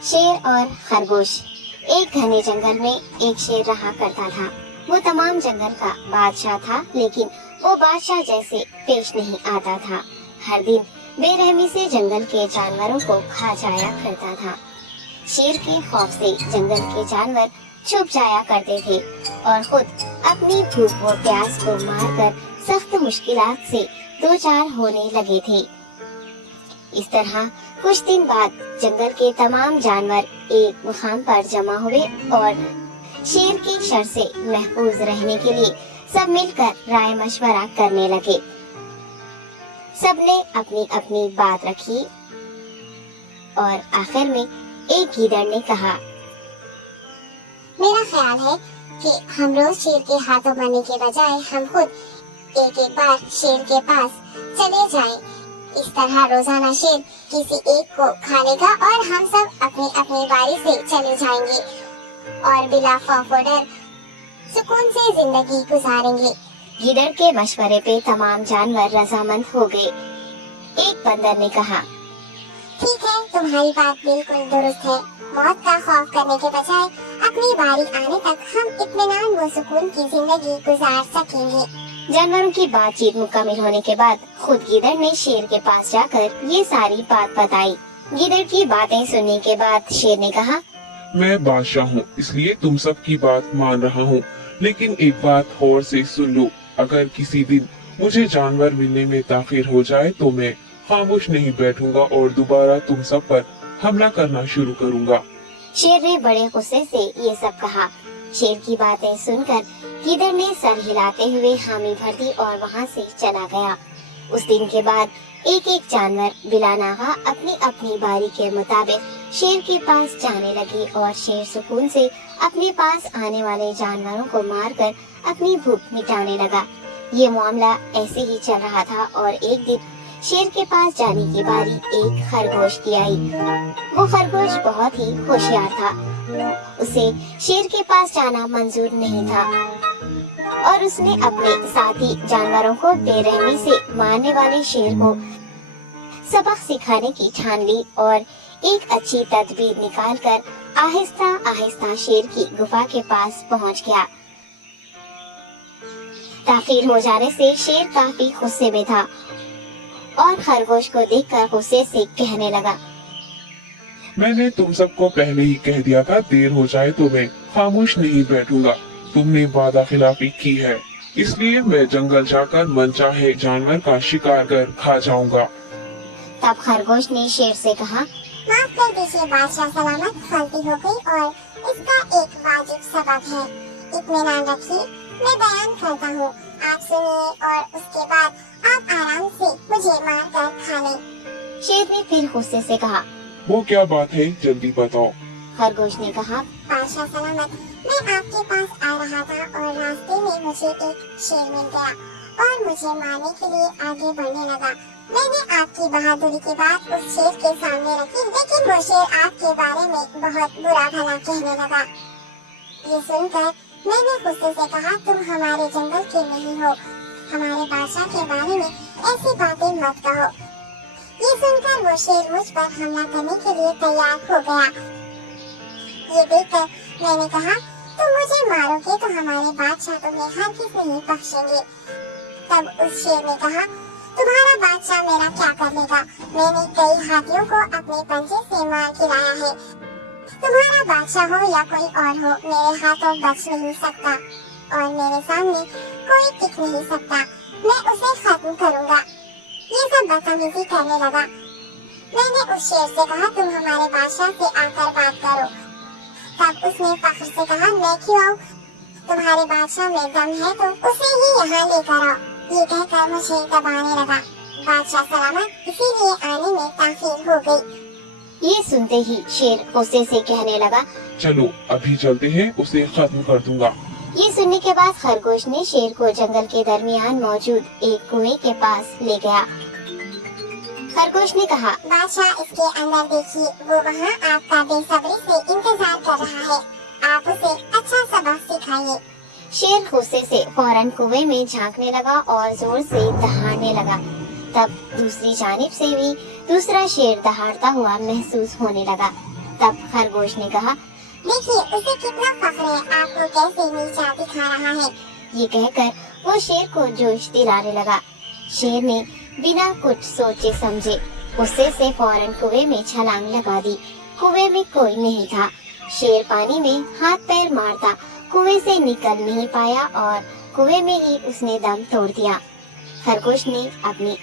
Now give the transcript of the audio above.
शेर और खरगोश। एक घने जंगल में एक शेर रहा करता था। वो तमाम जंगल का बादशाह था, लेकिन वो बादशाह जैसे पेश नहीं आता था। हर दिन बेरहमी से जंगल के जानवरों को खा जाया करता था। शेर के खौफ से जंगल के जानवर छुप जाया करते थे और खुद अपनी भूख व प्यास को मारकर सख्त मुश्किलात से दो चार होने लगे थे। इस तरह कुछ दिन बाद जंगल के तमाम जानवर एक मुकाम पर जमा हुए और शेर के शर से महफूज रहने के लिए सब मिलकर राय मशवरा करने लगे। सबने अपनी अपनी बात रखी और आखिर में एक गीदड़ ने कहा, मेरा ख्याल है कि हम रोज शेर के हाथों मरने के बजाय हम खुद एक एक बार शेर के पास चले जाएं। इस तरह रोजाना शेर किसी एक को खा लेगा और हम सब अपनी अपनी बारी से चले जाएंगे और बिला खौफ व डर सुकून से जिंदगी गुजारेंगे। गीदड़ के मशवरे पे तमाम जानवर रजामंद हो गए। एक बंदर ने कहा, ठीक है, तुम्हारी बात बिल्कुल दुरुस्त है। मौत का खौफ करने के बजाय अपनी बारी आने तक हम इत्मीनान व सुकून की जिंदगी गुजार सकेंगे। जानवरों की बातचीत मुकम्मल होने के बाद खुद गीदड़ ने शेर के पास जाकर ये सारी बात बताई। गीदड़ की बातें सुनने के बाद शेर ने कहा, मैं बादशाह हूँ, इसलिए तुम सब की बात मान रहा हूँ, लेकिन एक बात और से सुन लो। अगर किसी दिन मुझे जानवर मिलने में ताखिर हो जाए तो मैं खामोश नहीं बैठूंगा और दोबारा तुम सब पर हमला करना शुरू करूंगा। शेर ने बड़े गुस्से से ये सब कहा। शेर की बातें सुनकर गीदड़ ने सर हिलाते हुए हामी भर दी और वहाँ से चला गया। उस दिन के बाद एक एक जानवर बिला नागा अपनी अपनी बारी के मुताबिक शेर के पास जाने लगी और शेर सुकून से अपने पास आने वाले जानवरों को मारकर अपनी भूख मिटाने लगा। ये मामला ऐसे ही चल रहा था और एक दिन शेर के पास जाने की बारी एक खरगोश की आई। वो खरगोश बहुत ही होशियार था। उसे शेर के पास जाना मंजूर नहीं था और उसने अपने साथी जानवरों को बेरहमी से मारने वाले शेर को सबक सिखाने की ठान ली और एक अच्छी तदबीर निकालकर आहिस्ता आहिस्ता शेर की गुफा के पास पहुंच गया। ताखीर हो जाने से शेर काफी गुस्से में था और खरगोश को देखकर गुस्से से कहने लगा, मैंने तुम सबको पहले ही कह दिया था, देर हो जाए तो मैं खामोश नहीं बैठूंगा। तुमने वादा खिलाफी की है, इसलिए मैं जंगल जाकर मनचाहे जानवर का शिकार कर खा जाऊंगा। तब खरगोश ने शेर से कहा, माफ कर दीजिए बादशाह, सलामत गलती हो गई और इसका एक वाजिब सबब है। इत्मीनान रखिए, मैं बयान करता हूँ, आप सुनिए और उसके बाद आप आराम से मुझे मार कर खा लें। शेर ने फिर गुस्से से कहा, वो क्या बात है, जल्दी बताओ। खरगोश ने कहा, बादशाह सलामत, मैं आपके पास आ रहा था और रास्ते में मुझे एक शेर मिल गया और मुझे मारने के लिए आगे बढ़ने लगा। मैंने आपकी बहादुरी की बात उस शेर के सामने रखी, लेकिन वो शेर आपके बारे में बहुत बुरा भला कहने लगा। ये सुनकर मैंने गुस्से से कहा, तुम हमारे जंगल के नहीं हो, हमारे बादशाह के बारे में ऐसी बातें मत कहो। ये सुनकर वो शेर मुझ पर हमला करने के लिए तैयार हो गया। ये देखकर मैंने कहा, तुम मुझे मारोगे तो हमारे बादशाह तुम्हें हरगिज़ नहीं बख्शेंगे। तब उस शेर ने कहा, तुम्हारा बादशाह मेरा क्या कर लेगा? मैंने कई हाथियों को अपने पंजे से मार गिराया है। तुम्हारा बादशाह हो या कोई और हो, मेरे हाथों बच नहीं सकता और मेरे सामने कोई टिक नहीं सकता। मैं उसे खत्म करूंगा। ये सब बदतमीजी करने लगा। मैंने उस शेर से कहा, तुम हमारे बादशाह से आकर बात करो। तब उसने फख्र से कहा, मैं क्यों आऊं? तुम्हारे बादशाह में दम है तो उसे ही यहाँ लेकर आओ। ये कहकर मुझे दबाने लगा। बादशाह सलामत, इसीलिए आने में ताखीर हो गई। ये सुनते ही शेर गुस्से से कहने लगा, चलो अभी चलते हैं, उसे खत्म कर दूंगा। ये सुनने के बाद खरगोश ने शेर को जंगल के दरमियान मौजूद एक कुएं के पास ले गया। खरगोश ने कहा, बादशाह, इसके अंदर देखिए, वो वहाँ आपका बेसब्री से इंतजार कर रहा है। आप उसे अच्छा सबक सिखाइए। शेर गुस्से से फौरन कुएं में झांकने लगा और जोर से दहाड़ने लगा। तब दूसरी जानिब से भी दूसरा शेर दहाड़ता हुआ महसूस होने लगा। तब खरगोश ने कहा, देखिए उसे कितना फख्र है, आपको कैसे नीचा दिखा रहा है। ये कहकर वो शेर को जोश दिलाने लगा। शेर ने बिना कुछ सोचे समझे गुस्से से फौरन कुएं में छलांग लगा दी। कुएं में कोई नहीं था। शेर पानी में हाथ पैर मारता कुएं से निकल नहीं पाया और कुएं में ही उसने दम तोड़ दिया। खरगोश ने अपनी